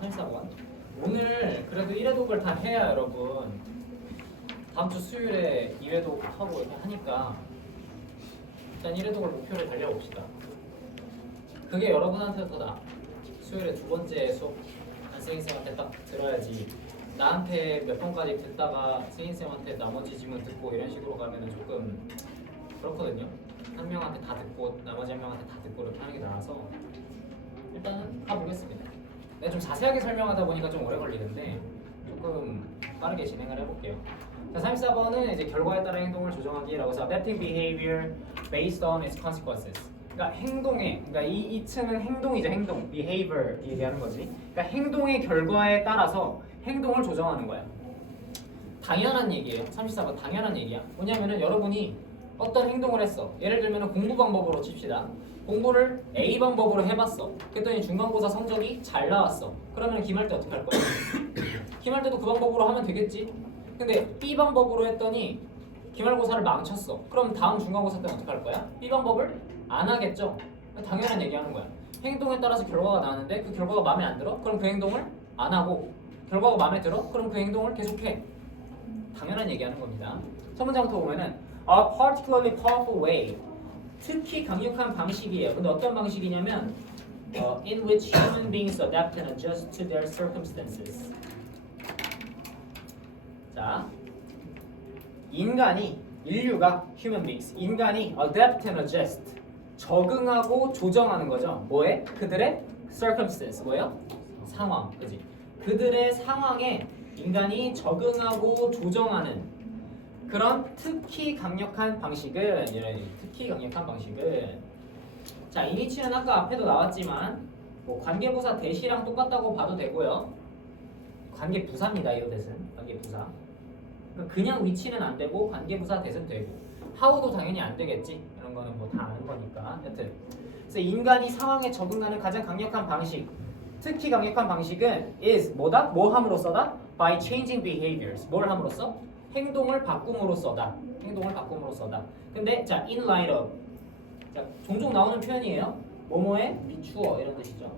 34번. 오늘 그래도 1회 독을 다 해야 여러분 다음 주 수요일에 2회 독하고 이렇게 하니까 일단 1회 독을 목표를 달려봅시다. 그게 여러분한테도 더 나아. 수요일에 두 번째 수업 선생님한테 딱 들어야지 나한테 몇 번까지 듣다가 선생님한테 나머지 질문 듣고 이런 식으로 가면은 조금 그렇거든요. 한 명한테 다 듣고 나머지 한 명한테 다 듣고 이렇게 하는 게 나아서 일단은 가보겠습니다. 내가 좀 자세하게 설명하다 보니까 좀 오래 걸리는데 조금 빠르게 진행을 해볼게요. 자, 34번은 이제 결과에 따라 행동을 조정하기라고 해서 adapting behavior based on its consequences. 그러니까 행동에, 그러니까 이 층은 행동이죠, 행동, behavior 얘기하는 거지. 그러니까 행동의 결과에 따라서 행동을 조정하는 거야. 당연한 얘기예요. 34번 당연한 얘기야. 뭐냐면은 여러분이 어떤 행동을 했어. 예를 들면 공부 방법으로 칩시다. 공부를 A 방법으로 해봤어. 그랬더니 중간고사 성적이 잘 나왔어. 그러면 기말 때 어떻게 할 거야? 기말 때도 그 방법으로 하면 되겠지. 근데 B 방법으로 했더니 기말고사를 망쳤어. 그럼 다음 중간고사 때는 어떻게 할 거야? B 방법을 안 하겠죠. 당연한 얘기하는 거야. 행동에 따라서 결과가 나왔는데 그 결과가 마음에 안 들어? 그럼 그 행동을 안 하고, 결과가 마음에 들어? 그럼 그 행동을 계속해. 당연한 얘기하는 겁니다. 첫 문장부터 보면은 a particularly powerful way, 특히 강력한 방식이에요. 근데 어떤 방식이냐면 in which human beings adapt and adjust to their circumstances. 자, 인류가 human beings, 인간이 adapt and adjust, 적응하고 조정하는 거죠. 뭐에? 그들의 circumstance, 뭐예요? 상황, 그지? 그들의 상황에 인간이 적응하고 조정하는 그런 특히 강력한 방식은 자, 이니치는 아까 앞에도 나왔지만 뭐 관계부사 대시랑 똑같다고 봐도 되고요. 관계부사입니다. 이 대신 관계부사. 그냥 위치는 안 되고 관계부사 대신 되고 하우도 당연히 안 되겠지. 이런 거는 뭐 다 아는 거니까. 여튼 그래서 인간이 상황에 적응하는 가장 강력한 방식, 특히 강력한 방식은 is 뭐다? 뭐 함으로써다? by changing behaviors. 뭘 함으로써? 행동을 바꿈으로써다. 행동을 바꿈으로써다. 근데 자, in light of. 자, 종종 나오는 표현이에요. 뭐뭐에 비추어 이런 뜻이죠.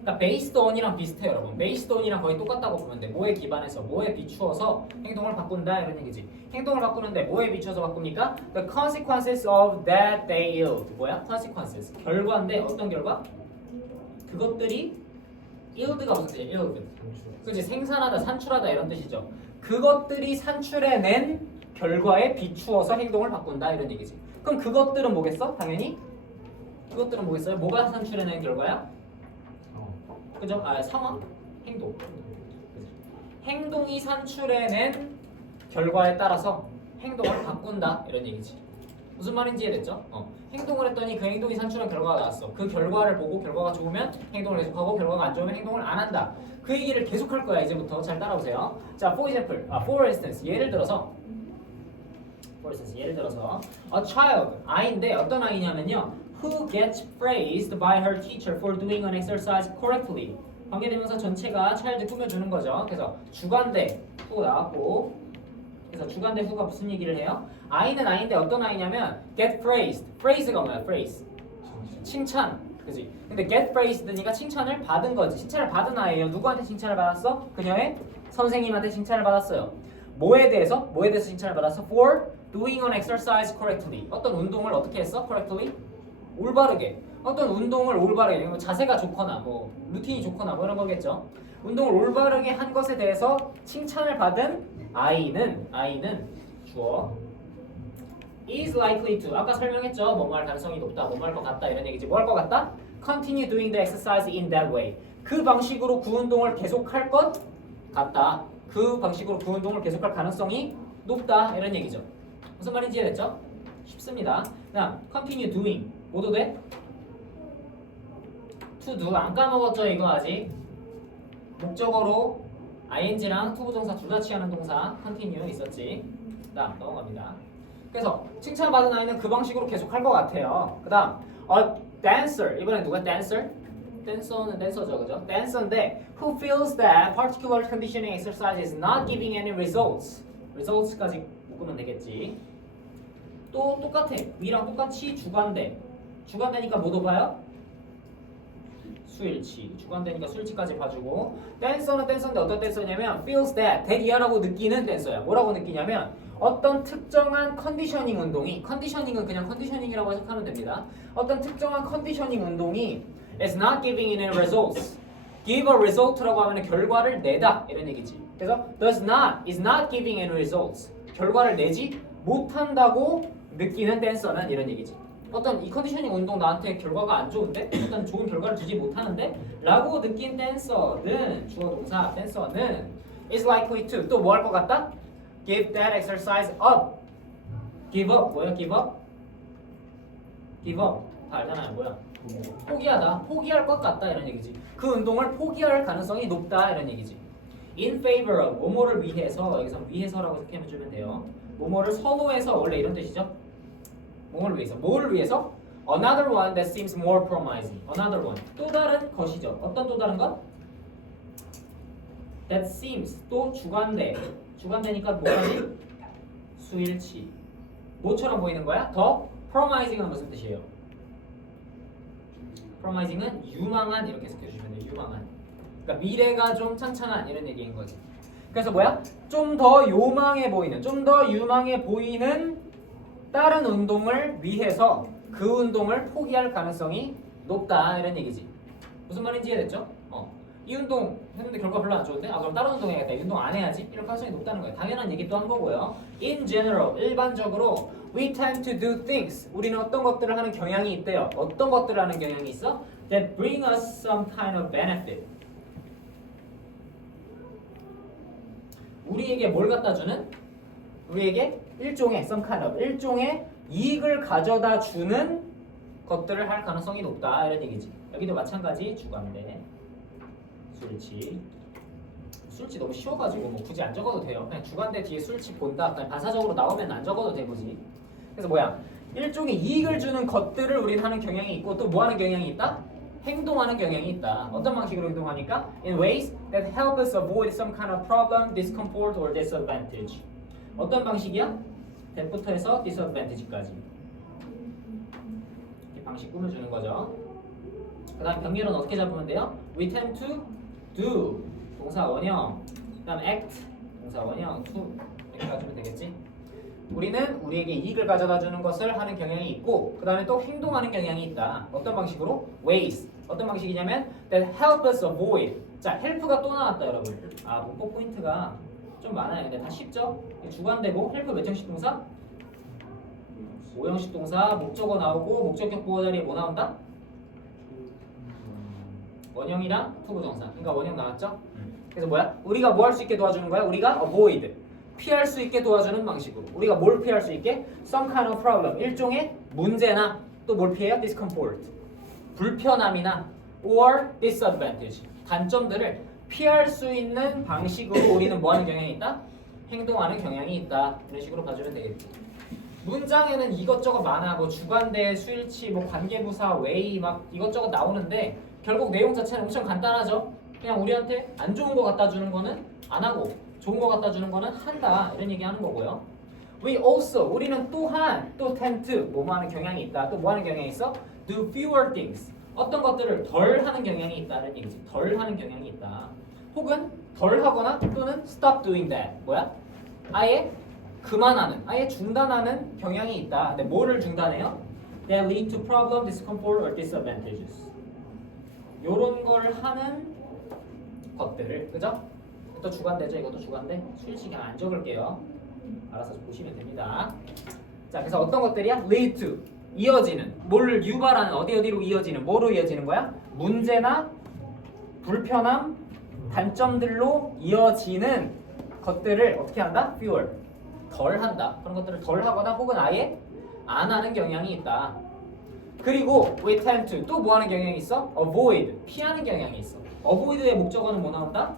그러니까 based on이랑 비슷해요, 여러분. based on이랑 거의 똑같다고 보면 돼. 뭐에 기반해서, 뭐에 비추어서 행동을 바꾼다 이런 얘기지. 행동을 바꾸는데 뭐에 비추어서 바꿉니까? The consequences of that they yield. 뭐야? consequences. 결과인데 어떤 결과? 그것들이 yield가 무슨 뜻이야? yield. 그치? 생산하다, 산출하다 이런 뜻이죠. 그것들이 산출해낸 결과에 비추어서 행동을 바꾼다 이런 얘기지. 그럼 그것들은 뭐겠어? 당연히 그것들은 뭐겠어요? 뭐가 산출해낸 결과야? 그죠? 상황? 행동. 행동이 산출해낸 결과에 따라서 행동을 바꾼다 이런 얘기지. 무슨 말인지 이해됐죠? 행동을 했더니 그 행동이 산출한 결과가 나왔어. 그 결과를 보고 결과가 좋으면 행동을 계속하고 결과가 안 좋으면 행동을 안 한다. 그 얘기를 계속할 거야. 이제부터 잘 따라오세요. 자, for instance, 예를 들어서 a child, 아이인데 어떤 아이냐면요, who gets praised by her teacher for doing an exercise correctly. 관계대명사 전체가 child 꾸며주는 거죠. 그래서 주관대 후 나왔고, 그래서 주관대 후가 무슨 얘기를 해요? 아이는 아이인데 어떤 아이냐면 get praised. praise가 뭐야? praise. 칭찬. 그지? 근데 get praised니까 칭찬을 받은 거지. 칭찬을 받은 아이예요. 누구한테 칭찬을 받았어? 그녀의 선생님한테 칭찬을 받았어요. 뭐에 대해서 칭찬을 받았어? for doing an exercise correctly. 어떤 운동을 어떻게 했어? correctly? 올바르게. 어떤 운동을 올바르게, 뭐 자세가 좋거나 뭐 루틴이 좋거나 뭐 이런 거겠죠. 운동을 올바르게 한 것에 대해서 칭찬을 받은 아이는 주어 is likely to, 아까 설명했죠. 뭐뭐 할 가능성이 높다, 뭐뭐 할 것 같다 이런 얘기지. 뭐 할 것 같다? continue doing the exercise in that way. 그 방식으로 그 운동을 계속할 것 같다. 그 방식으로 그 운동을 계속할 가능성이 높다 이런 얘기죠. 무슨 말인지 이해됐죠? 쉽습니다. 그다음 continue doing 뭐도 돼? to do 안 까먹었죠 이거 아직. 목적어로 ing랑 to 부정사 둘 다 취하는 동사 continue 있었지. 그다음 넘어갑니다. 그래서 칭찬받은 아이는 그 방식으로 계속할 것 같아요. 그다음 a dancer, 이번엔 누가 dancer? 댄서는 댄서죠, 그죠? 댄서인데 who feels that particular conditioning exercise is not giving any results. results까지 묶으면 되겠지. 또 똑같아. 위랑 똑같이 주관대. 주관대니까 뭐도 봐요? 수일치. 주관되니까 수일치까지 봐주고. 댄서는 댄서인데 어떤 댄서냐면 feels that 이하라고 느끼는 댄서야. 뭐라고 느끼냐면 어떤 특정한 컨디셔닝 운동이, 컨디셔닝은 그냥 컨디셔닝이라고 해석하면 됩니다. 어떤 특정한 컨디셔닝 운동이 is not giving any results. give a result라고 하면 결과를 내다 이런 얘기지. 그래서 is not giving any results. 결과를 내지 못한다고 느끼는 댄서는 이런 얘기지. 어떤 이 컨디셔닝 운동 나한테 결과가 안 좋은데? 어떤 좋은 결과를 주지 못하는데? 라고 느낀 댄서는 주어 동사 댄서는 is likely to 또 뭐 할 것 같다? give that exercise up. give up 뭐야 give up? give up 다 알잖아요 뭐야? 포기하다 포기할 것 같다 이런 얘기지. 그 운동을 포기할 가능성이 높다 이런 얘기지. in favor of 뭐뭐를 위해서 여기서 위해서라고 해주면 돼요. 뭐뭐를 선호해서 원래 이런 뜻이죠. 뭐를 위해서? 뭘 위해서? Another one that seems more promising. Another one. 또 다른 것이죠. 어떤 또 다른 것? That seems 또 주관대. 주관대니까 뭐라지? 수일치. 뭐처럼 보이는 거야? 더 promising은 무슨 뜻이에요? promising은 유망한 이렇게 해석해주시면 돼요. 유망한. 그러니까 미래가 좀 찬찬한 이런 얘기인 거지. 그래서 뭐야? 좀 더 요망해 보이는, 좀 더 유망해 보이는 다른 운동을 위해서 그 운동을 포기할 가능성이 높다 이런 얘기지. 무슨 말인지 이해됐죠? 이 운동 했는데 결과 별로 안 좋은데? 그럼 다른 운동 해야겠다. 이 운동 안 해야지? 이럴 가능성이 높다는 거예요. 당연한 얘기 또 한 거고요. In general, 일반적으로 we tend to do things. 우리는 어떤 것들을 하는 경향이 있대요. 어떤 것들을 하는 경향이 있어? That bring us some kind of benefit. 우리에게 뭘 갖다 주는? 우리에게 일종의 some kind of 일종의 이익을 가져다 주는 것들을 할 가능성이 높다 이런 얘기지. 여기도 마찬가지 주관대 수일치. 수일치 너무 쉬워가지고 뭐 굳이 안 적어도 돼요. 그냥 주관대 뒤에 수일치 본다. 그냥 반사적으로 나오면 안 적어도 되고지. 그래서 뭐야? 일종의 이익을 주는 것들을 우리는 하는 경향이 있고 또 뭐 하는 경향이 있다? 행동하는 경향이 있다. 어떤 방식으로 행동하니까? In ways that help us avoid some kind of problem, discomfort or disadvantage. 어떤 방식이야? that부터 해서 disadvantage까지. 이 방식 꾸며주는 거죠. 그 다음 병렬은 어떻게 잡으면 돼요? We tend to do 동사 원형, 그 다음 act 동사 원형, to 이렇게 가주면 되겠지. 우리는 우리에게 이익을 가져다 주는 것을 하는 경향이 있고 그 다음에 또 행동하는 경향이 있다. 어떤 방식으로? ways. 어떤 방식이냐면 that help us avoid. 자, help가 또 나왔다 여러분. 문법 포인트가 좀 많아요. 근데 다 쉽죠? 주관되고 help 몇 형식 동사? 5형식 동사, 목적어 나오고 목적격 보호 자리에 뭐 나온다? 원형이랑 투부정사. 그러니까 원형 나왔죠? 그래서 뭐야? 우리가 뭐 할 수 있게 도와주는 거야? 우리가 avoid. 피할 수 있게 도와주는 방식으로. 우리가 뭘 피할 수 있게? Some kind of problem. 일종의 문제나 또 뭘 피해요? Discomfort. 불편함이나 or disadvantage. 단점들을 피할 수 있는 방식으로 우리는 뭐 하는 경향이 있다? 행동하는 경향이 있다. 이런 식으로 봐주면 되겠지. 문장에는 이것저것 많아. 뭐 주관대, 수일치, 뭐 관계부사, way 막 이것저것 나오는데 결국 내용 자체는 엄청 간단하죠. 그냥 우리한테 안 좋은 거 갖다 주는 거는 안 하고 좋은 거 갖다 주는 거는 한다. 이런 얘기 하는 거고요. We also 우리는 또한 또 tend to 뭐 하는 경향이 있다. 또 뭐 하는 경향이 있어? Do fewer things. 어떤 것들을 덜 하는 경향이 있다는 얘기지. 덜 하는 경향이 있다. 혹은 덜 하거나 또는 stop doing that. 뭐야? 아예 그만하는, 아예 중단하는 경향이 있다. 근데 뭐를 중단해요? That lead to problem, discomfort or disadvantages. 요런 걸 하는 것들을, 그죠? 또 주관대죠. 이것도 주관대. 수일치 그냥 안 적을게요. 알아서 보시면 됩니다. 자, 그래서 어떤 것들이야? lead to 이어지는, 뭘 유발하는, 어디로 이어지는, 뭐로 이어지는 거야? 문제나 불편함, 단점들로 이어지는 것들을 어떻게 한다? fewer, 덜 한다. 그런 것들을 덜 하거나 혹은 아예 안 하는 경향이 있다. 그리고 we tend to 또 뭐 하는 경향이 있어? avoid, 피하는 경향이 있어. avoid의 목적어는 뭐 나온다?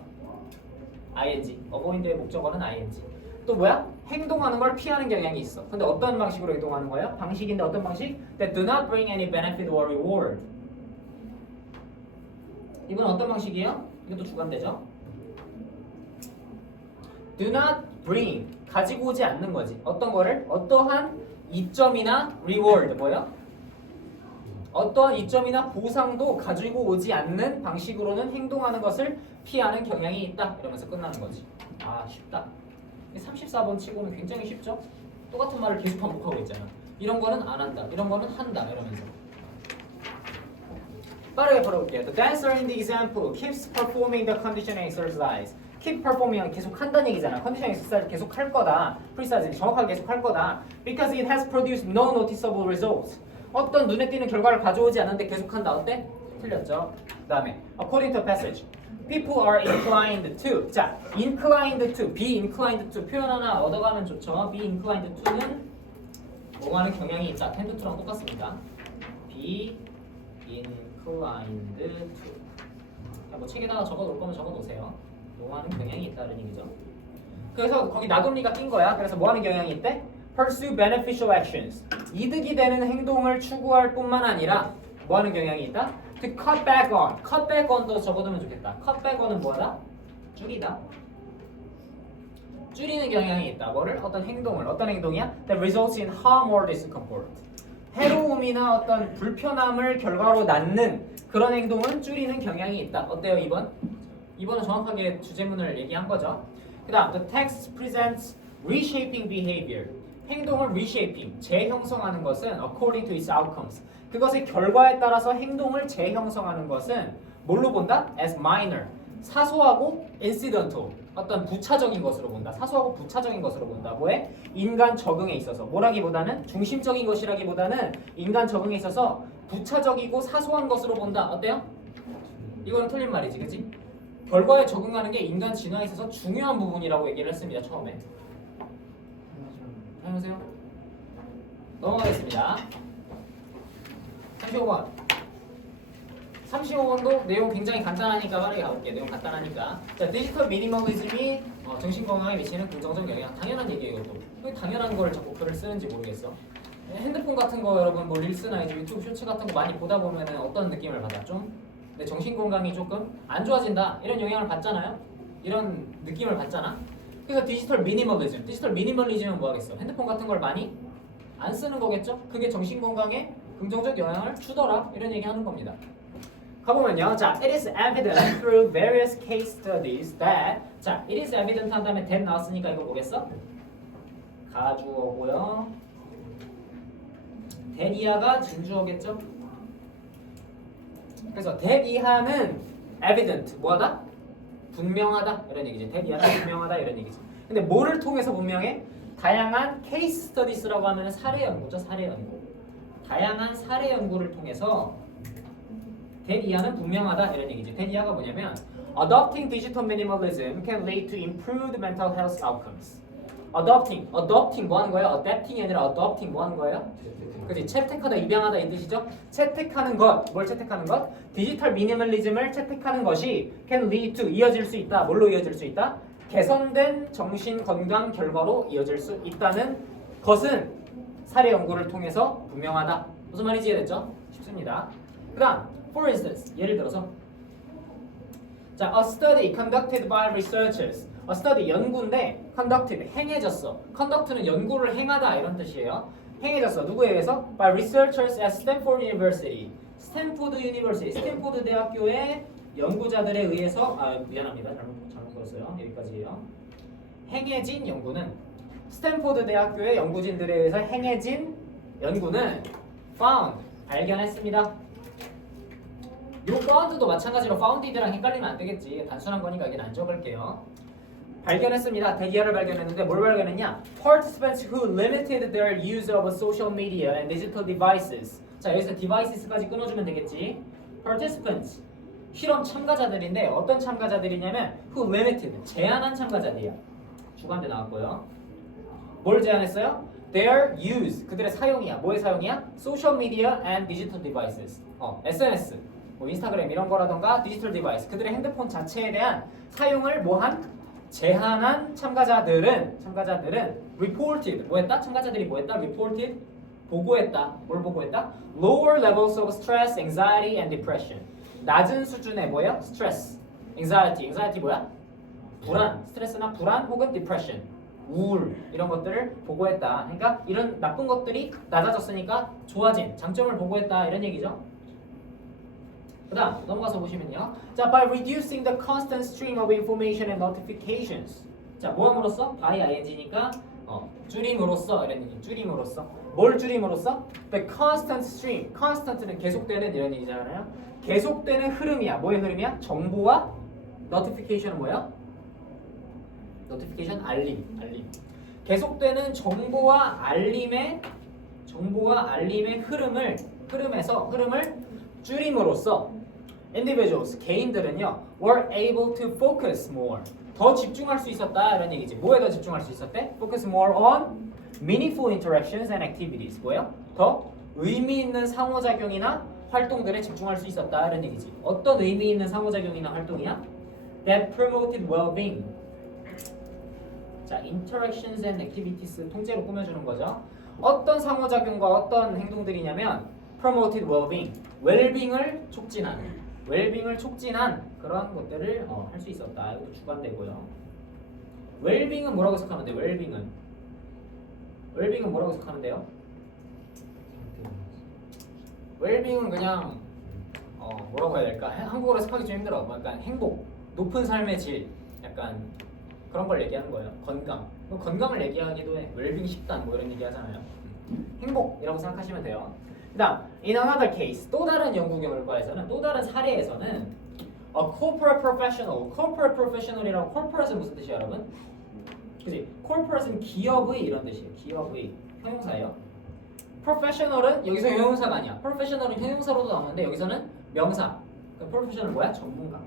ing. avoid의 목적어는 ing. 또 뭐야? 행동하는 걸 피하는 경향이 있어. 근데 어떤 방식으로 행동하는 거예요? 방식인데 어떤 방식? That do not bring any benefit or reward. 이건 어떤 방식이에요? 이것도 주관되죠? Do not bring, 가지고 오지 않는 거지. 어떤 거를? 어떠한 이점이나 reward, 뭐예요? 어떠한 이점이나 보상도 가지고 오지 않는 방식으로는 행동하는 것을 피하는 경향이 있다. 이러면서 끝나는 거지. 아, 쉽다. 34번 치고는 굉장히 쉽죠? 똑같은 말을 계속 반복하고 있잖아. 이런 거는 안 한다. 이런 거는 한다. 이러면서. 빠르게 풀어볼게요. The dancer in the example keeps performing the conditioning exercise. Keep performing 계속 한다는 얘기잖아. conditioning exercise 계속 할 거다. precise 정확하게 계속 할 거다. Because it has produced no noticeable results. 어떤 눈에 띄는 결과를 가져오지 않는데 계속 한다. 어때? 틀렸죠. 그 다음에 according to passage. People are inclined to. 자, inclined to, be inclined to 표현 하나 얻어가면 좋죠. be inclined to는 뭐 하는 경향이 있다. tend to랑 똑같습니다. be inclined to. 뭐 책에다가 적어놓을 거면 적어놓으세요. 뭐 하는 경향이 있다는 얘기죠. 그래서 거기 나돌리가 낀 거야. 그래서 뭐 하는 경향이 있대? Pursue beneficial actions. 이득이 되는 행동을 추구할 뿐만 아니라 뭐 하는 경향이 있다? To cut back on. cut back on도 적어두면 좋겠다. cut back on은 뭐다? 줄이다. 줄이는 경향이 있다. 뭐를? 어떤 행동을. 어떤 행동이야? That results in harm or discomfort. 해로움이나 어떤 불편함을 결과로 낳는 그런 행동은 줄이는 경향이 있다. 어때요, 2번? 2번은 정확하게 주제문을 얘기한 거죠. 그 다음, the text presents reshaping behavior. 행동을 reshaping, 재형성하는 것은 according to its outcomes. 그것의 결과에 따라서 행동을 재형성하는 것은 뭘로 본다? as minor. 사소하고 incidental. 어떤 부차적인 것으로 본다. 사소하고 부차적인 것으로 본다. 뭐에? 인간 적응에 있어서. 뭐라기보다는 중심적인 것이라기보다는 인간 적응에 있어서 부차적이고 사소한 것으로 본다. 어때요? 이거는 틀린 말이지, 그치? 결과에 적응하는 게 인간 진화에 있어서 중요한 부분이라고 얘기를 했습니다. 처음에. 안녕하세요. 넘어가겠습니다. 35번. 35번도 내용 굉장히 간단하니까 빠르게 가볼게요. 내용 간단하니까. 자, 디지털 미니멀리즘이 정신 건강에 미치는 긍정적 영향. 당연한 얘기예요, 이것도. 왜 당연한 걸 자꾸 글을 쓰는지 모르겠어. 핸드폰 같은 거 여러분 뭐 릴스나 이제 유튜브 쇼츠 같은 거 많이 보다 보면은 어떤 느낌을 받아? 좀 내 정신 건강이 조금 안 좋아진다. 이런 영향을 받잖아요. 이런 느낌을 받잖아. 그래서 디지털 미니멀리즘은 뭐 하겠어? 핸드폰 같은 걸 많이 안 쓰는 거겠죠? 그게 정신 건강에 긍정적 영향을 주더라. 이런 얘기 하는 겁니다. 가보면요. 자, it is evident through various case studies that. 자, it is evident 한 다음에 that 나왔으니까 이거 뭐겠어? 가주어고요. that 이하가 진주어겠죠? 그래서 that 이하는 evident 뭐하다? 분명하다 이런 얘기지. that 이하는 분명하다 이런 얘기지. 근데 뭐를 통해서 분명해? 다양한 case studies라고 하면 사례 연구죠. 사례 연구. 다양한 사례 연구를 통해서 that 이하는 분명하다 이런 얘기지. that 이하가 뭐냐면 adopting digital minimalism can lead to improved mental health outcomes. adopting 뭐 하는 거예요? adapting이 아니라 adopting 뭐 하는 거예요? 그렇지. 채택하다, 입양하다 이 뜻이죠. 채택하는 것, 뭘 채택하는 것? 디지털 미니멀리즘을 채택하는 것이 can lead to 이어질 수 있다. 뭘로 이어질 수 있다? 개선된 정신 건강 결과로 이어질 수 있다는 것은 사례 연구를 통해서 분명하다. 무슨 말인지 이해됐죠? 쉽습니다. 그다음, for instance, 예를 들어서 자, a study conducted by researchers. a study 연구인데 conducted 행해졌어. conduct는 연구를 행하다 이런 뜻이에요. 행해졌어. 누구에 의해서? By researchers at Stanford University. 스탠포드 대학교의 연구자들에 의해서 미안합니다. 잘못 들었어요. 여기까지예요. 행해진 연구는 스탠포드 대학교의 연구진들에 의해서 행해진 연구는 found 발견했습니다. 요 found도 마찬가지로 founded랑 헷갈리면 안 되겠지. 단순한 거니까 여기는 안 적을게요. 발견했습니다. 대기하를 발견했는데 뭘 발견했냐? Participants who limited their use of social media and digital devices. 자, 여기서 devices까지 끊어주면 되겠지. Participants 실험 참가자들인데 어떤 참가자들이냐면 who limited 제한한 참가자들이야. 주관대 나왔고요. 뭘 제한했어요? Their use 그들의 사용이야. 뭐의 사용이야? Social media and digital devices. SNS 뭐 인스타그램 이런 거라던가 디지털 디바이스 그들의 핸드폰 자체에 대한 사용을 뭐한? 제한한 참가자들은 reported 뭐했다? 참가자들이 뭐했다? reported 보고했다. 뭘 보고했다? lower levels of stress, anxiety, and depression. 낮은 수준의 뭐예요? stress, anxiety 뭐야? 불안, 스트레스나 불안 혹은 depression. 우울 이런 것들을 보고했다. 그러니까 이런 나쁜 것들이 낮아졌으니까 좋아진 장점을 보고했다 이런 얘기죠. 그다음 넘어가서 보시면요. 자, by reducing the constant stream of information and notifications. 자, 뭐함으로써? by ing니까 줄임으로써 이런 얘기. 줄임으로써. 뭘 줄임으로써? The constant stream. constant는 계속되는 이런 얘기잖아요. 계속되는 흐름이야. 뭐의 흐름이야? 정보와 notification은 뭐야? notification 알림. 계속되는 정보와 알림의 흐름을 줄임으로써 individuals 개인들은요 were able to focus more 더 집중할 수 있었다 이런 얘기지. 뭐에 더 집중할 수 있었대? focus more on meaningful interactions and activities. 뭐야? 더 의미 있는 상호작용이나 활동들에 집중할 수 있었다 이런 얘기지. 어떤 의미 있는 상호작용이나 활동이야? that promoted well-being. 자, interactions and activities 통째로 꾸며주는 거죠. 어떤 상호작용과 어떤 행동들이냐면 promoted well-being, 웰빙을 촉진한 그런 것들을 할 수 있었다. 이것도 주관되고요. 웰빙은 뭐라고 해석하면 돼? 웰빙은 뭐라고 해석하면 돼요? 웰빙은 그냥 뭐라고 해야 될까? 한국어로 해석하기 좀 힘들어. 약간 행복, 높은 삶의 질, 약간 그런 걸 얘기하는 거예요. 건강을 얘기하기도 해. 웰빙 10단 뭐 이런 얘기 하잖아요. 행복이라고 생각하시면 돼요. 그다음 in another case 또 다른 연구 결과에서는 또 다른 사례에서는 a corporate professional이라고 corporate은 무슨 뜻이에요, 여러분? 그지? corporate은 기업의 이런 뜻이에요. 기업의 형용사예요. professional은 여기서 형용사가 아니야. professional은 형용사로도 나오는데 여기서는 명사. professional 뭐야? 전문가.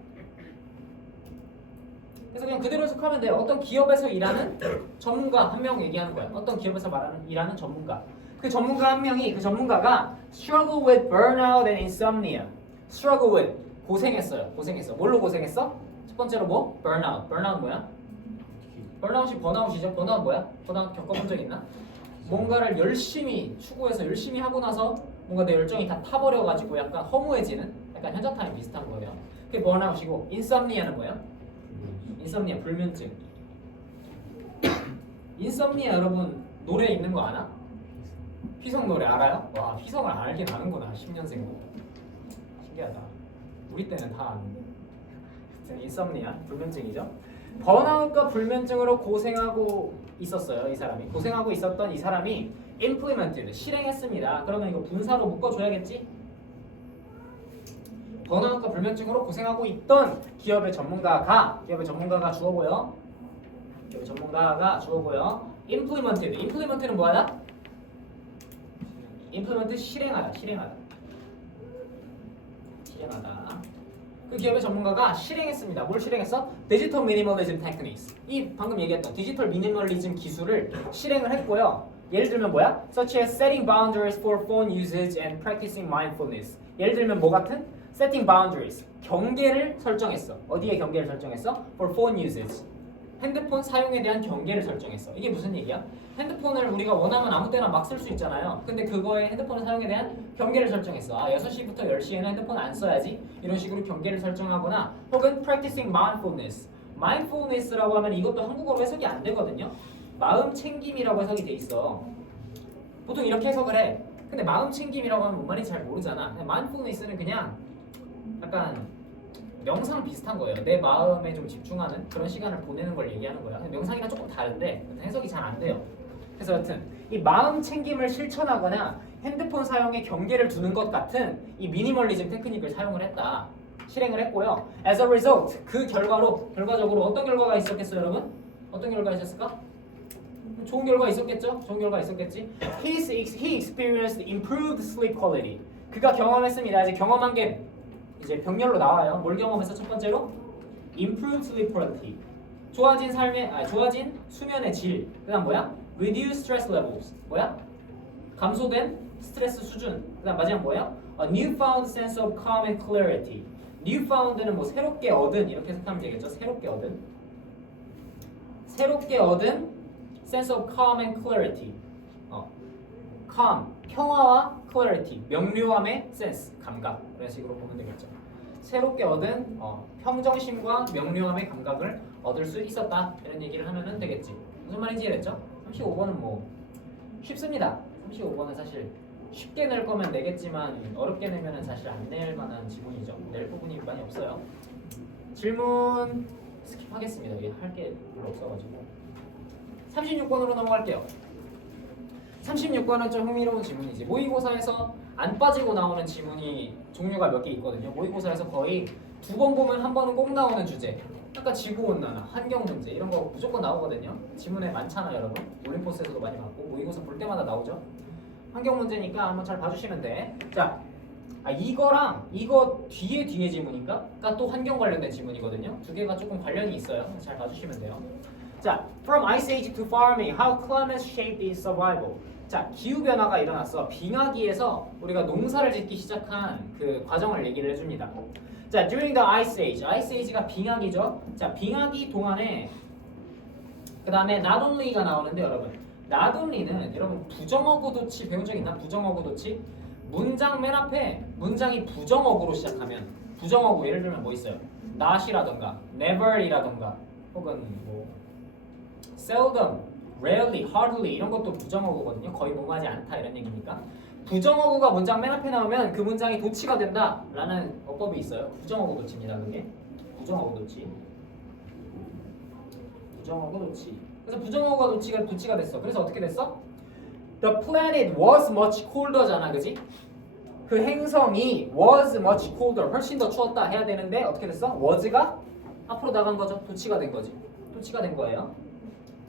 그래서 그냥 그대로 해석하면 돼요. 어떤 기업에서 일하는 전문가 한 명 얘기하는 거야. 어떤 기업에서 일하는 전문가. 그 전문가가 struggle with burnout and insomnia. struggle with 고생했어. 뭘로 고생했어? 첫 번째로 뭐? burnout. burnout 뭐야? burnout이 번아웃이죠. 번아웃 뭐야? 번아웃 겪어본 적 있나? 뭔가를 열심히 추구해서 열심히 하고 나서 뭔가 내 열정이 다 타버려가지고 약간 허무해지는 약간 현자타임 비슷한 거예요. 그게 번아웃이고 insomnia는 뭐야? 인썸니아 불면증. 인썸니아 여러분 노래 있는 거 아나? 휘성 노래 알아요? 와, 휘성을 알긴 아는구나. 10년생고 신기하다. 우리 때는 다 아는데. 인썸니아 불면증이죠. 번아웃과 불면증으로 고생하고 있었어요. 이 사람이 고생하고 있었던 이 사람이 implemented 실행했습니다. 그러면 이거 분사로 묶어줘야겠지? 번아웃과 불면증으로 고생하고 있던 기업의 전문가가 주어고요. 기업의 전문가가 주어고요. implemented는 뭐하다? implement 실행하다. 그 기업의 전문가가 실행했습니다. 뭘 실행했어? 디지털 미니멀리즘 테크닉스. 이 방금 얘기했던 디지털 미니멀리즘 기술을 실행을 했고요. 예를 들면 뭐야? Such as setting boundaries for phone usage and practicing mindfulness. 예를 들면 뭐 같은? Setting boundaries. 경계를 설정했어. 어디에 경계를 설정했어? For phone usage. 핸드폰 사용에 대한 경계를 설정했어. 이게 무슨 얘기야? 핸드폰을 우리가 원하면 아무 때나 막 쓸 수 있잖아요. 근데 그거에 핸드폰 사용에 대한 경계를 설정했어. 6시부터 10시에는 핸드폰 안 써야지. 이런 식으로 경계를 설정하거나 혹은 practicing mindfulness. mindfulness라고 하면 이것도 한국어로 해석이 안 되거든요. 마음 챙김이라고 해석이 돼 있어. 보통 이렇게 해석을 해. 근데 마음 챙김이라고 하면 뭔 말인지 잘 모르잖아. mindfulness는 그냥 약간 명상 비슷한 거예요. 내 마음에 좀 집중하는 그런 시간을 보내는 걸 얘기하는 거야. 근데 명상이랑 조금 다른데 해석이 잘 안 돼요. 그래서 여튼 이 마음 챙김을 실천하거나 핸드폰 사용에 경계를 두는 것 같은 이 미니멀리즘 테크닉을 사용을 했다. 실행을 했고요. As a result, 결과적으로 어떤 결과가 있었겠어요, 여러분? 어떤 결과가 있었을까? 좋은 결과 있었겠죠? 좋은 결과 있었겠지? He experienced improved sleep quality. 그가 경험했습니다. 이제 경험한 게 이제 병렬로 나와요. 뭘 경험했어? 첫 번째로 improved sleep quality. 좋아진 수면의 질. 그다음 뭐야? reduced stress levels. 뭐야? 감소된 스트레스 수준. 그다음 마지막 뭐야? a newfound sense of calm and clarity. newfound는 뭐 새롭게 얻은 이렇게 해석하면 되겠죠? 새롭게 얻은 sense of calm and clarity. calm, 평화와 clarity, 명료함의 sense, 감각. 그런 식으로 보면 되겠죠. 새롭게 얻은 평정심과 명료함의 감각을 얻을 수 있었다. 이런 얘기를 하면 되겠지. 무슨 말인지 이해됐죠? 35번은 뭐 쉽습니다. 35번은 사실 쉽게 낼 거면 내겠지만 어렵게 내면은 사실 안 낼 만한 지문이죠. 낼 부분이 많이 없어요. 질문 스킵하겠습니다. 이게 할 게 별로 없어가지고 36번으로 넘어갈게요. 36번은 좀 흥미로운 지문이지. 모의고사에서 안 빠지고 나오는 지문이 종류가 몇 개 있거든요. 모의고사에서 거의 2번 보면 한 번은 꼭 나오는 주제. 약간 지구온난화, 환경 문제 이런 거 무조건 나오거든요. 지문에 많잖아요, 여러분. 올림포스에서도 많이 받고 모의고사 볼 때마다 나오죠. 환경 문제니까 한번 잘 봐주시면 돼. 자, 이거랑 이거 뒤에 지문인가? 그러니까 또 환경 관련된 지문이거든요. 두 개가 조금 관련이 있어요. 잘 봐주시면 돼요. 자, from ice age to farming, how climates shape its survival. 자, 기후 변화가 일어났어. 빙하기에서 우리가 농사를 짓기 시작한 그 과정을 얘기를 해줍니다. 자, during the ice age, ice age가 빙하기죠. 자, 빙하기 동안에 그 다음에 not only가 나오는데 여러분, not only는 여러분 부정어구 도치 배운 적 있나? 부정어구 도치? 문장 맨 앞에 문장이 부정어구로 시작하면 부정어구 예를 들면 뭐 있어요? not이라던가 never이라던가 혹은 뭐 seldom, rarely, hardly 이런 것도 부정어구거든요. 거의 뭐하지 않다 이런 얘기니까. 부정어구가 문장 맨 앞에 나오면 그 문장이 도치가 된다라는 어법이 있어요. 부정어구 도치입니다. 그게 부정어구 도치. 부정어구 도치. 그래서 부정어구가 도치가 됐어. 그래서 어떻게 됐어? The planet was much colder잖아, 그지? 그 행성이 was much colder, 훨씬 더 추웠다 해야 되는데 어떻게 됐어? was가 앞으로 나간 거죠. 도치가 된 거지. 도치가 된 거예요.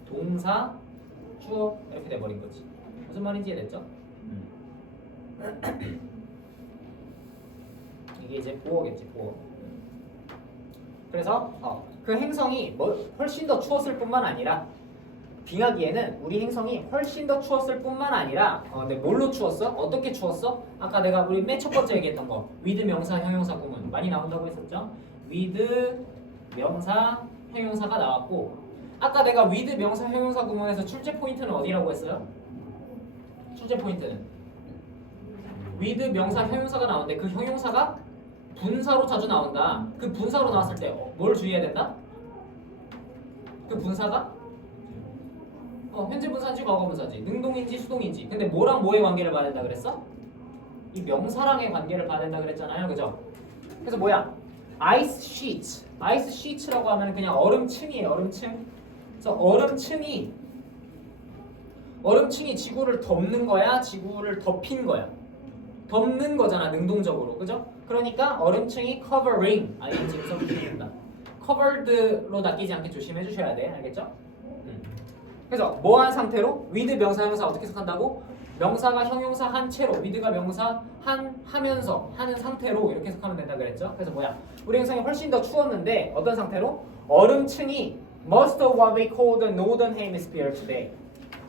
동사 주어 이렇게 돼버린 거지. 무슨 말인지 이해됐죠? 이게 이제 보어겠지, 보어. 그래서 그 행성이 훨씬 더 추웠을 뿐만 아니라 빙하기에는 우리 행성이 훨씬 더 추웠을 뿐만 아니라 근데 뭘로 추웠어? 어떻게 추웠어? 아까 내가 우리 맨 첫 번째 얘기했던 거 with 명사, 형용사 구문 많이 나온다고 했었죠? with 명사, 형용사가 나왔고 아까 내가 with 명사, 형용사 구문에서 출제 포인트는 어디라고 했어요? 출제 포인트는 with 명사, 형용사가 나오는데 그 형용사가 분사로 자주 나온다. 그 분사로 나왔을 때 뭘 주의해야 된다? 그 분사가 현재 분사인지 과거 분사인지 능동인지 수동인지 근데 뭐랑 뭐의 관계를 봐야 된다 그랬어? 이 명사랑의 관계를 봐야 된다 그랬잖아요. 그죠? 그래서 뭐야? ice sheets. ice sheets라고 하면 그냥 얼음층이에요. 얼음층. 그래서 얼음층이 지구를 덮는 거야? 지구를 덮인 거야? 덮는 거잖아. 능동적으로. 그죠? 그러니까 얼음층이 covering ing로 써주셔야 된다. covered로 낚이지 않게 조심해 주셔야 돼. 알겠죠? 그래서 뭐한 상태로? with 명사 형용사 어떻게 해석한다고? 명사가 형용사 한 채로 with가 명사 하면서 하는 상태로 이렇게 해석하면 된다 그랬죠? 그래서 뭐야? 우리 행성이 훨씬 더 추웠는데 어떤 상태로? 얼음층이 most of what we call the northern hemisphere today.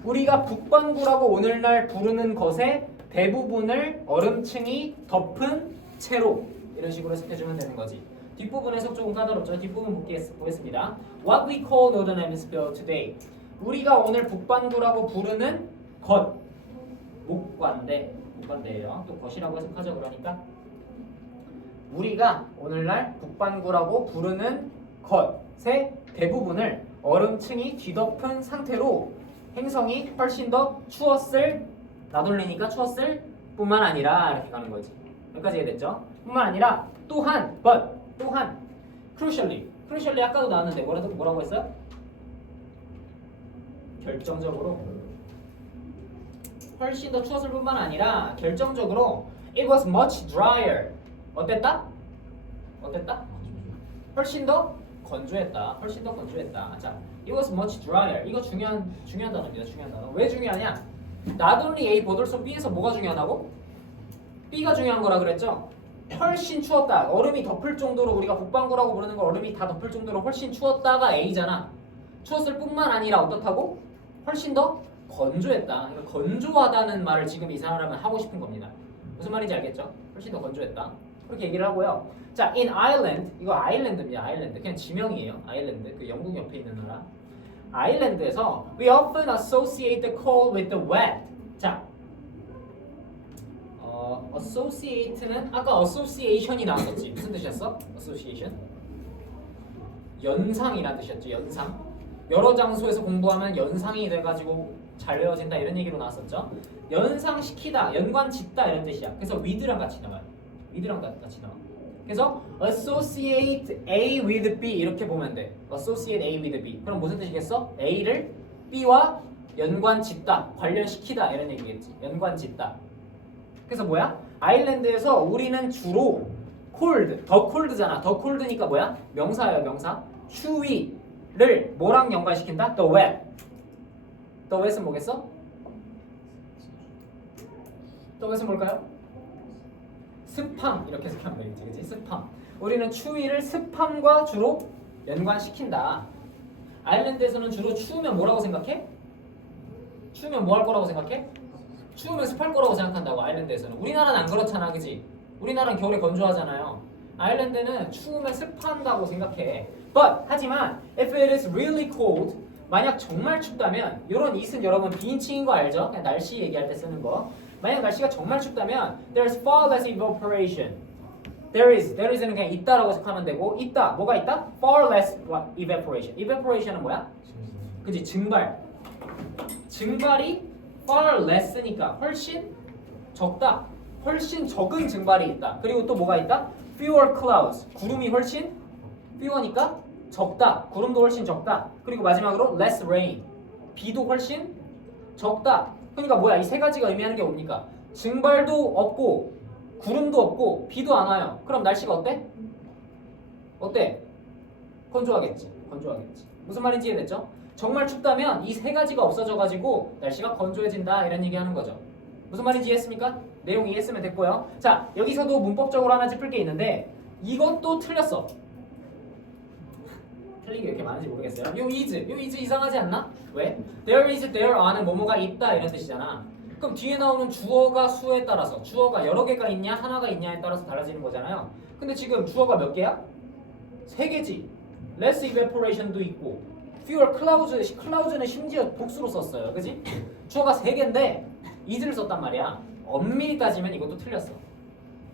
우리가 북반구라고 오늘날 부르는 것의 대부분을 얼음층이 덮은 채로 이런 식으로 해석해주면 되는 거지. 뒷부분 해석 조금 까다롭죠? 뒷부분 보겠습니다. What we call northern hemisphere today. 우리가 오늘 북반구라고 부르는 것 목관대예요. 또 것이라고 해석하죠. 그러니까 우리가 오늘날 북반구라고 부르는 것의 대부분을 얼음층이 뒤덮은 상태로 행성이 훨씬 더 추웠을 나돌리니까 추웠을 뿐만 아니라 이렇게 가는 거지. 여기까지 이해됐죠? 뿐만 아니라 또한 crucially 아까도 나왔는데 뭐라고 했어요? 결정적으로 훨씬 더 추웠을 뿐만 아니라 결정적으로 it was much drier. 어땠다? 훨씬 더 건조했다. 자, it was much drier. 이거 중요한 단어입니다. 중요한 단어. 왜 중요하냐? not only A but also B에서 뭐가 중요하다고? B가 중요한 거라 그랬죠? 훨씬 추웠다. 얼음이 덮을 정도로 우리가 북반구라고 부르는 걸 얼음이 다 덮을 정도로 훨씬 추웠다가 A잖아. 추웠을 뿐만 아니라 어떻다고? 훨씬 더 건조했다. 그러니까 건조하다는 말을 지금 이 사람은 하고 싶은 겁니다. 무슨 말인지 알겠죠? 훨씬 더 건조했다. 그렇게 얘기를 하고요. 자, in Ireland, 이거 아일랜드입니다. 아일랜드. 그냥 지명이에요. 아일랜드. 그 영국 옆에 있는 나라. 아일랜드에서 we often associate the cold with the wet. 자, associate는 아까 association이 나왔었지. 무슨 뜻이었어? association? 연상이라는 뜻이었죠. 연상. 여러 장소에서 공부하면 연상이 돼가지고 잘 외워진다 이런 얘기로 나왔었죠. 연상시키다, 연관짓다 이런 뜻이야. 그래서 with랑 같이 나와요. with랑 같이 나와. 그래서 associate A with B 이렇게 보면 돼. associate A with B. 그럼 무슨 뜻이겠어? A를 B와 연관짓다, 관련시키다 이런 얘기겠지. 연관짓다. 그래서 뭐야? 아일랜드에서 우리는 주로 cold, 더 cold잖아. 더 cold니까 뭐야? 명사예요, 명사. 추위를 뭐랑 연관시킨다? The wet. The wet은 뭐겠어? The wet은 뭘까요? 습함 이렇게 해석하면 되겠지, 그치? 습함. 우리는 추위를 습함과 주로 연관시킨다. 아일랜드에서는 주로 추우면 뭐라고 생각해? 추우면 뭐 할 거라고 생각해? 추우면 습할 거라고 생각한다고. 아일랜드에서는. 우리나라는 안 그렇잖아, 그치? 우리나라는 겨울에 건조하잖아요. 아일랜드는 추우면 습한다고 생각해. But 하지만 if it is really cold, 만약 정말 춥다면, 이런 it은 여러분 비인칭인 거 알죠? 그냥 날씨 얘기할 때 쓰는 거. 만약 날씨가 정말 춥다면 there's far less evaporation. There is는 그냥 있다라고 생각하면 되고, 있다. 뭐가 있다? Far less evaporation. evaporation은 뭐야? 그치? 증발. 증발이 far less니까 훨씬 적다. 훨씬 적은 증발이 있다. 그리고 또 뭐가 있다? fewer clouds. 구름이 훨씬 fewer니까 적다. 구름도 훨씬 적다. 그리고 마지막으로 less rain. 비도 훨씬 적다. 그러니까 뭐야? 이 세 가지가 의미하는 게 뭡니까? 증발도 없고 구름도 없고 비도 안 와요. 그럼 날씨가 어때? 어때? 건조하겠지. 건조하겠지. 무슨 말인지 이해됐죠? 정말 춥다면 이 세 가지가 없어져가지고 날씨가 건조해진다 이런 얘기하는 거죠. 무슨 말인지 이해했습니까? 내용 이해했으면 됐고요. 자, 여기서도 문법적으로 하나 짚을 게 있는데 이것도 틀렸어. 틀린 게 왜 이렇게 많은지 모르겠어요. 요 is 이상하지 않나? 왜? There is, there are는 뭐뭐가 있다 이런 뜻이잖아. 그럼 뒤에 나오는 주어가 수에 따라서 주어가 여러 개가 있냐 하나가 있냐에 따라서 달라지는 거잖아요. 근데 지금 주어가 몇 개야? 세 개지. Less evaporation도 있고 fewer clouds는 심지어 복수로 썼어요. 그지? 주어가 세 개인데 is를 썼단 말이야. 엄밀히 따지면 이것도 틀렸어.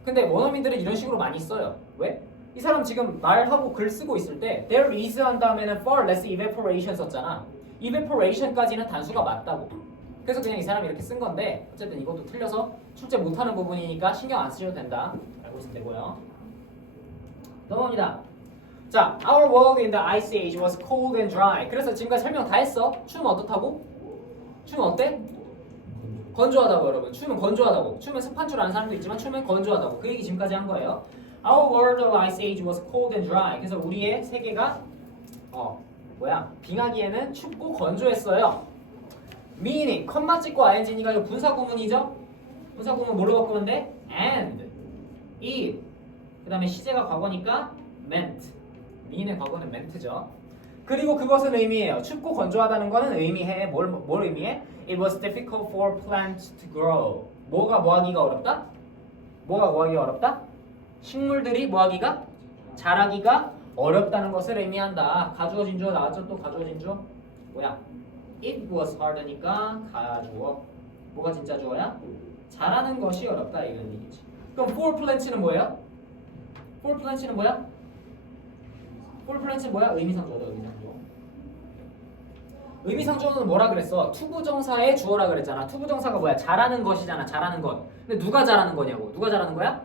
근데 원어민들은 이런 식으로 많이 써요. 왜? 이 사람 지금 말하고 글 쓰고 있을 때 there is 한 다음에는 far less evaporation 썼잖아. evaporation까지는 단수가 맞다고. 그래서 그냥 이 사람이 이렇게 쓴 건데 어쨌든 이것도 틀려서 출제 못하는 부분이니까 신경 안 쓰셔도 된다. 알고 있으면 되고요. 넘어갑니다. 자, our world in the ice age was cold and dry. 그래서 지금까지 설명 다 했어. 추우면 어떻다고? 추우면 어때? 건조하다고 여러분. 추우면 건조하다고. 추우면 습한 줄 아는 사람도 있지만 추우면 건조하다고. 그 얘기 지금까지 한 거예요. Our world of ice age was cold and dry. 그래서 우리의 세계가 빙하기에는 춥고 건조했어요. Meaning, 컴마 찍고 ing니까 이거 분사 구문이죠? 분사 구문 뭘로 바꾸면 돼? And, it. 그 다음에 시제가 과거니까 meant. mean의 과거는 meant죠. 그리고 그것은 의미해요. 춥고 건조하다는 거는 의미해. 뭘 의미해? It was difficult for plants to grow. 뭐가 뭐하기가 어렵다? 뭐가 뭐하기가 어렵다? 식물들이 뭐하기가? 자라기가 어렵다는 것을 의미한다. 가주어 진주어 나왔죠? 또 가주어 진주어? 뭐야? It was hard니까 가주어. 뭐가 진짜 주어야? 자라는 것이 어렵다 이런 얘기지. 그럼 for plants는 뭐예요? for plants는 뭐야? for plants는 뭐야? 의미상주어다. 의미상주어. 의미상주어는 뭐라 그랬어? 투부정사의 주어라 그랬잖아. 투부정사가 뭐야? 자라는 것이잖아. 자라는 것. 근데 누가 자라는 거냐고. 누가 자라는 거야?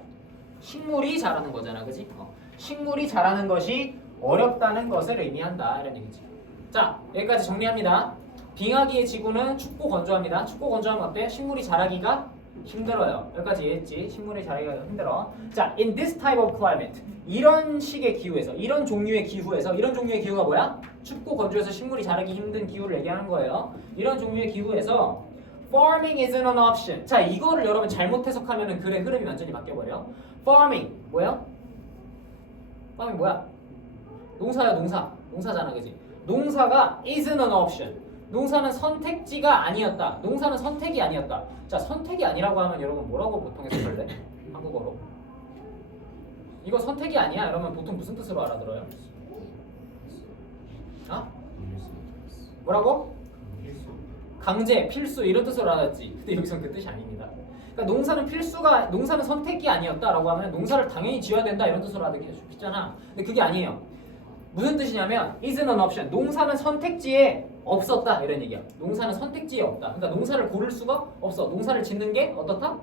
식물이 자라는 거잖아. 그지? 식물이 자라는 것이 어렵다는 것을 의미한다. 이런 얘기지. 자, 여기까지 정리합니다. 빙하기의 지구는 춥고 건조합니다. 춥고 건조하면 어때? 식물이 자라기가 힘들어요. 여기까지 이해했지? 식물이 자라기가 힘들어. 자, in this type of climate. 이런 식의 기후에서, 이런 종류의 기후가 뭐야? 춥고 건조해서 식물이 자라기 힘든 기후를 얘기하는 거예요. 이런 종류의 기후에서 farming isn't an option. 자, 이거를 여러분 잘못 해석하면 글의 흐름이 완전히 바뀌어버려. farming 뭐야? farming 뭐야? 농사야, 농사. 농사잖아, 그지? 농사가 isn't an option. 농사는 선택지가 아니었다. 농사는 선택이 아니었다. 자, 선택이 아니라고 하면 여러분 뭐라고 보통 해석할 때? 한국어로. 이거 선택이 아니야. 여러분 보통 무슨 뜻으로 알아들어요? 뭐라고? 강제, 필수 이런 뜻으로 알았지. 근데 여기선 그 뜻이 아닙니다. 그러니까 농사는 선택이 아니었다라고 하면 농사를 당연히 지어야 된다 이런 뜻으로 알아듣기 쉽잖아. 근데 그게 아니에요. 무슨 뜻이냐면 isn't an option. 농사는 선택지에 없었다 이런 얘기야. 농사는 선택지에 없다. 그러니까 농사를 고를 수가 없어. 농사를 짓는 게 어떻다?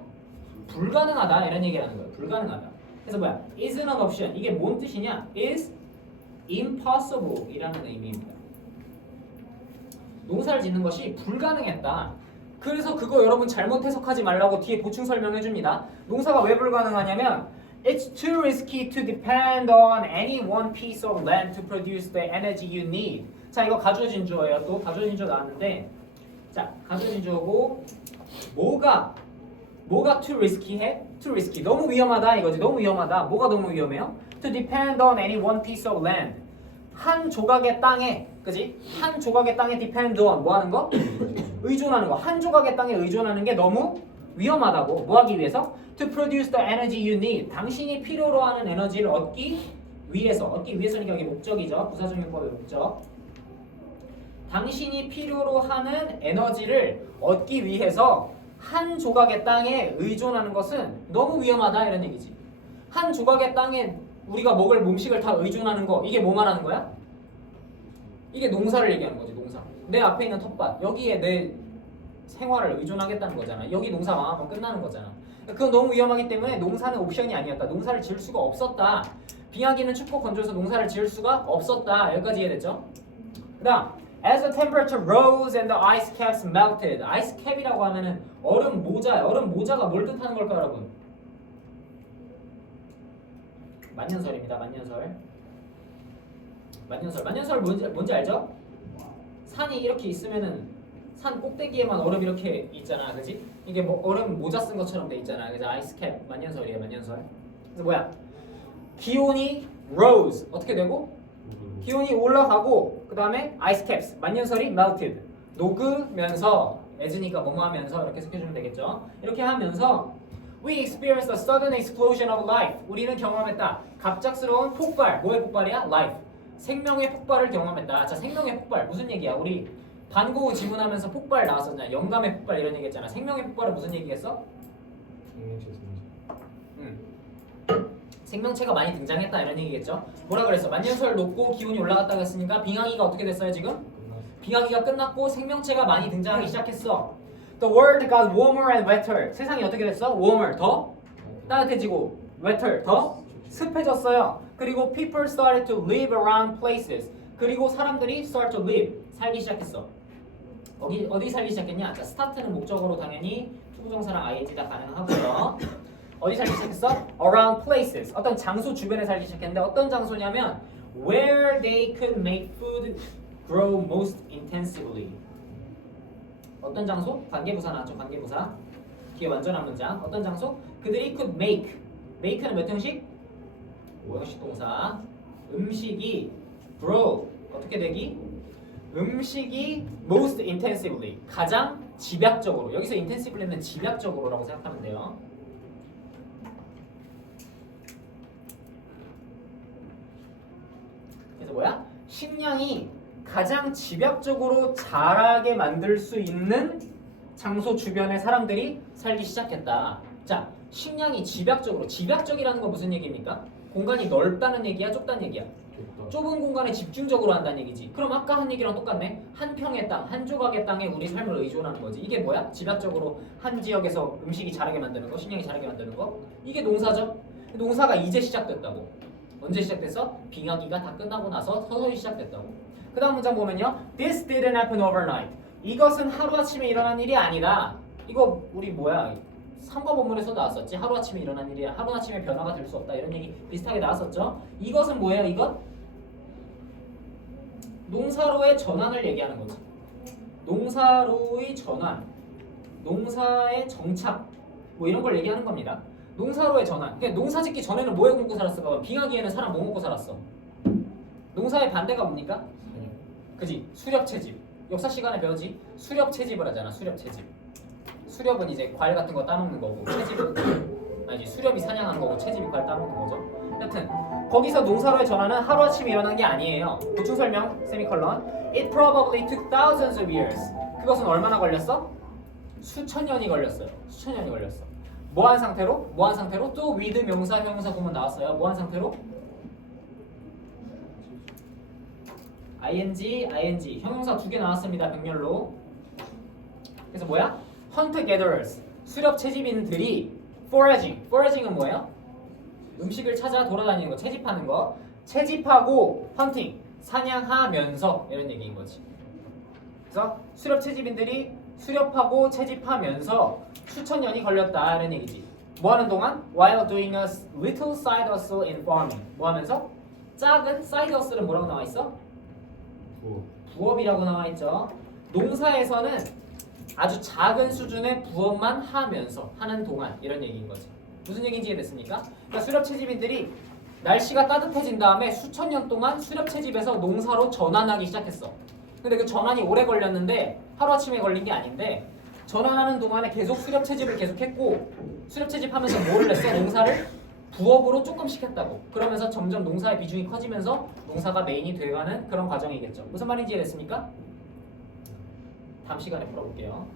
불가능하다 이런 얘기라는 거예요. 불가능하다. 그래서 뭐야? isn't an option. 이게 뭔 뜻이냐? is impossible 이라는 의미입니다. 농사를 짓는 것이 불가능했다. 그래서 그거 여러분 잘못 해석하지 말라고 뒤에 보충 설명해 줍니다. 농사가 왜 불가능하냐면 It's too risky to depend on any one piece of land to produce the energy you need. 자, 이거 가주어진주어예요. 또 가주어진주어 나왔는데, 자, 가주어진주어고 뭐가 too risky해? Too risky. 너무 위험하다 이거지. 너무 위험하다. 뭐가 너무 위험해요? To depend on any one piece of land. 한 조각의 땅에, 그지? 한 조각의 땅에 depend on 뭐 하는 거? 의존하는 거. 한 조각의 땅에 의존하는 게 너무 위험하다고. 뭐 하기 위해서? To produce the energy you need. 당신이 필요로 하는 에너지를 얻기 위해서니까 여기 목적이죠. 부사적용법의 목적. 당신이 필요로 하는 에너지를 얻기 위해서 한 조각의 땅에 의존하는 것은 너무 위험하다 이런 얘기지. 한 조각의 땅에 우리가 먹을 음식을 다 의존하는 거 이게 뭐 말하는 거야? 이게 농사를 얘기하는 거지. 농사. 내 앞에 있는 텃밭 여기에 내 생활을 의존하겠다는 거잖아. 여기 농사 망하면 끝나는 거잖아. 그건 너무 위험하기 때문에 농사는 옵션이 아니었다. 농사를 지을 수가 없었다. 빙하기는 춥고 건조해서 농사를 지을 수가 없었다. 여기까지 이해됐죠? 그 다음 As the temperature rose and the ice caps melted. ice cap이라고 하면은 얼음 모자야. 얼음 모자가 뭘 뜻하는 걸까요, 여러분? 만년설입니다. 만년설 뭔지 알죠? 산이 이렇게 있으면은 산 꼭대기에만 얼음 이렇게 있잖아, 그지? 이게 뭐 얼음 모자 쓴 것처럼 돼 있잖아. 그래서 아이스캡 만년설이에요, 만년설. 그래서 뭐야? 기온이 rose 어떻게 되고? 기온이 올라가고 그 다음에 아이스캡스 만년설이 melted 녹으면서 as니까 뭐뭐 하면서 이렇게 쓰여주면 되겠죠. 이렇게 하면서 we experienced a sudden explosion of life. 우리는 경험했다. 갑작스러운 폭발. 뭐의 폭발이야? life. 생명의 폭발을 경험했다. 자, 생명의 폭발 무슨 얘기야? 우리 반고 지문하면서 폭발 나왔었잖아. 영감의 폭발 이런 얘기했잖아. 생명의 폭발은 무슨 얘기했어? 생명체가 많이 등장했다 이런 얘기겠죠. 뭐라 그랬어? 만년설 녹고 기온이 올라갔다고 했으니까 빙하기가 어떻게 됐어요 지금? 빙하기가 끝났고 생명체가 많이 등장하기 시작했어. The world got warmer and wetter. 세상이 어떻게 됐어? warmer 더 따뜻해지고 wetter 더 습해졌어요. 그리고 people started to live around places. 그리고 사람들이 start to live 살기 시작했어. 어디 살기 시작했냐? 자, 스타트는 목적어로 당연히 투부정사랑 ing 다 가능하고요. 어디 살기 시작했어? Around places. 어떤 장소 주변에 살기 시작했는데 어떤 장소냐면 where they could make food grow most intensively. 어떤 장소? 관계부사 나왔죠. 관계부사. 뒤에 완전한 문장. 어떤 장소? 그들이 could make. make는 몇 형식? 5형식 동사. 음식이 grow. 어떻게 되기? 음식이 most intensively. 가장 집약적으로. 여기서 intensively는 집약적으로라고 생각하면 돼요. 그래서 뭐야? 식량이 가장 집약적으로 자라게 만들 수 있는 장소 주변에 사람들이 살기 시작했다. 자, 식량이 집약적이라는 건 무슨 얘기입니까? 공간이 넓다는 얘기야, 좁다는 얘기야? 좁은 공간에 집중적으로 한다는 얘기지. 그럼 아까 한 얘기랑 똑같네. 한 평의 땅, 한 조각의 땅에 우리 삶을 의존하는 거지. 이게 뭐야? 집약적으로 한 지역에서 음식이 자라게 만드는 거, 식량이 자라게 만드는 거. 이게 농사죠. 농사가 이제 시작됐다고. 언제 시작됐어? 빙하기가 다 끝나고 나서 서서히 시작됐다고. 그 다음 문장 보면요. This didn't happen overnight. 이것은 하루아침에 일어난 일이 아니다. 이거 우리 뭐야? 상과 본문에서 나왔었지. 하루아침에 일어난 일이야. 하루아침에 변화가 될 수 없다. 이런 얘기 비슷하게 나왔었죠. 이것은 뭐예요? 이건? 농사로의 전환을 얘기하는 거지. 농사로의 전환. 농사의 정착. 뭐 이런 걸 얘기하는 겁니다. 농사로의 전환. 그러니까 농사 짓기 전에는 뭐에 굶고 살았을까? 빙하기에는 사람 뭐 먹고 살았어? 농사의 반대가 뭡니까? 그지? 수렵채집. 역사 시간에 배우지? 수렵채집을 하잖아. 수렵채집. 수렵은 이제 과일 같은 거 따먹는 거고, 채집은 아니지. 수렵이 사냥하는 거고, 채집이 과일 따먹는 거죠. 여튼 거기서 농사로의 전환은 하루아침에 일어난 게 아니에요. 보충 설명 세미컬론. It probably took thousands of years. 그것은 얼마나 걸렸어? 수천 년이 걸렸어요. 수천 년이 걸렸어. 뭐한 상태로? 뭐한 상태로? 또 with 명사, 형용사 보면 나왔어요. 뭐한 상태로? ing 형용사 2개 나왔습니다. 병렬로. 그래서 뭐야? hunter gatherers 수렵 채집인들이 foraging은 뭐예요? 음식을 찾아 돌아다니는 거, 채집하는 거. 채집하고 hunting 사냥하면서 이런 얘기인 거지. 그래서 수렵 채집인들이 수렵하고 채집하면서 수천 년이 걸렸다 이런 얘기지. 뭐 하는 동안? While doing a little side hustle in farming. 뭐 하면서? 작은 side hustle은 뭐라고 나와 있어? 부업이라고 나와 있죠. 농사에서는 아주 작은 수준의 부업만 하면서 하는 동안 이런 얘기인 거지. 무슨 얘기인지 이해됐습니까? 그러니까 수렵 채집인들이 날씨가 따뜻해진 다음에 수천 년 동안 수렵 채집에서 농사로 전환하기 시작했어. 근데 그 전환이 오래 걸렸는데 하루아침에 걸린 게 아닌데 전환하는 동안에 계속 수렵 채집을 계속했고 수렵 채집하면서 뭐를 했어? 농사를 부업으로 조금씩 했다고. 그러면서 점점 농사의 비중이 커지면서 농사가 메인이 돼가는 그런 과정이겠죠. 무슨 말인지 이해됐습니까? 다음 시간에 풀어볼게요.